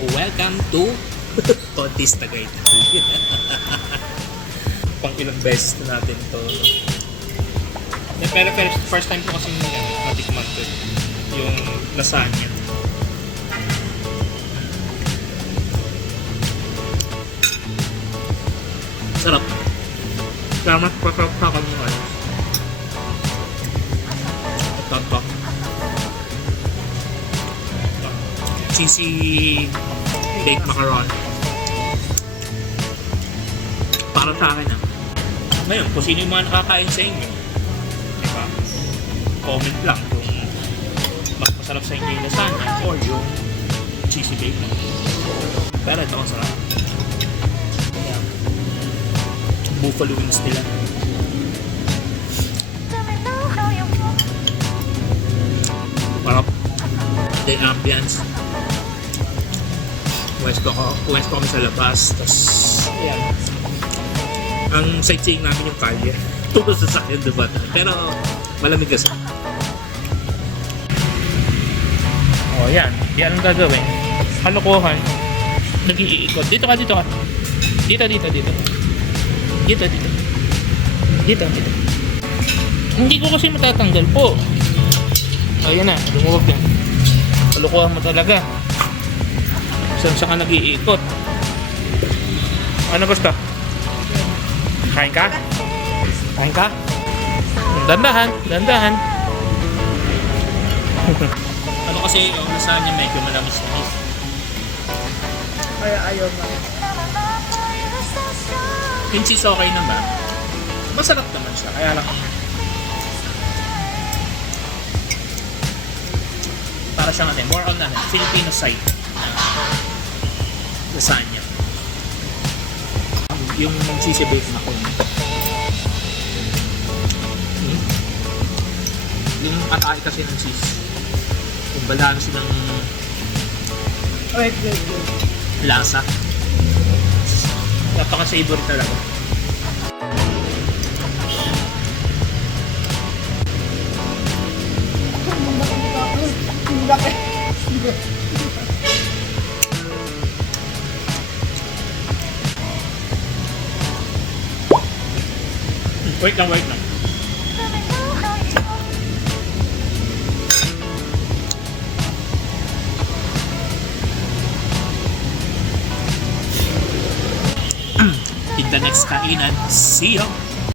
Welcome to Contis Tagaytay. Pang ilang beses na natin to. Pero first time ko kasi natikman ko yung lasagna. Sarap. Kaya mas pasarap sa akin yung ano. Ito. Cheesy baked macaron. Para sa akin Ngayon, kung sino yung mga nakakain sa inyo, diba? Comment lang kung mas masarap sa inyo yung lasagna or yung cheesy baked. Pero ito ang sarap. Ayan. Buffalo wings nila. Parang the ambience. Pwesto kami sa labas. Tapos, ayan. Ang sightseeing namin yung kalye. Tungkol sa sakyan, diba? Pero, malamig kasi. O, yan. Di anong gagawin? Kalokohan. Nag-iikot. Dito ka. Dito. Hindi ko kasi matatanggal po. Ayan na. Lumuwag na. Kalokohan mo talaga. Saan ka nag-iikot? Ano gusto? Kain ka? Dandahan. Ano kasi yung lasagna medyo malamis-lamis. Kaya ayaw mo. Yung cheese okay naman. Masarap naman siya. Kaya lang para siyang more on Filipino side lasagna. Yung cheesy baked macaron. Yung atay kasi ng cheese. Yung balance ng Wait. lasa. Napaka-savory talaga. Wait lang. In the next kainan, see you!